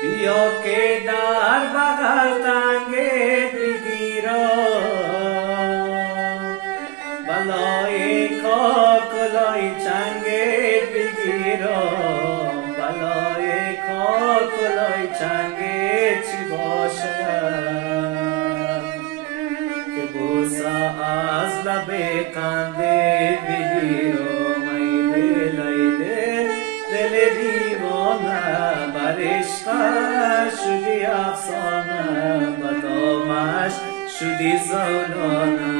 بیا که در بغل تنگت بگیرم، بلای کاکلای چنگت بگیرم، بلای کاکلای چنگت چی باشد که بوسه از لب قندت بگیرم. ای دل ای دل دل دیوانه، بر عشقش شدی افسانه، به دامش شدی زولانه.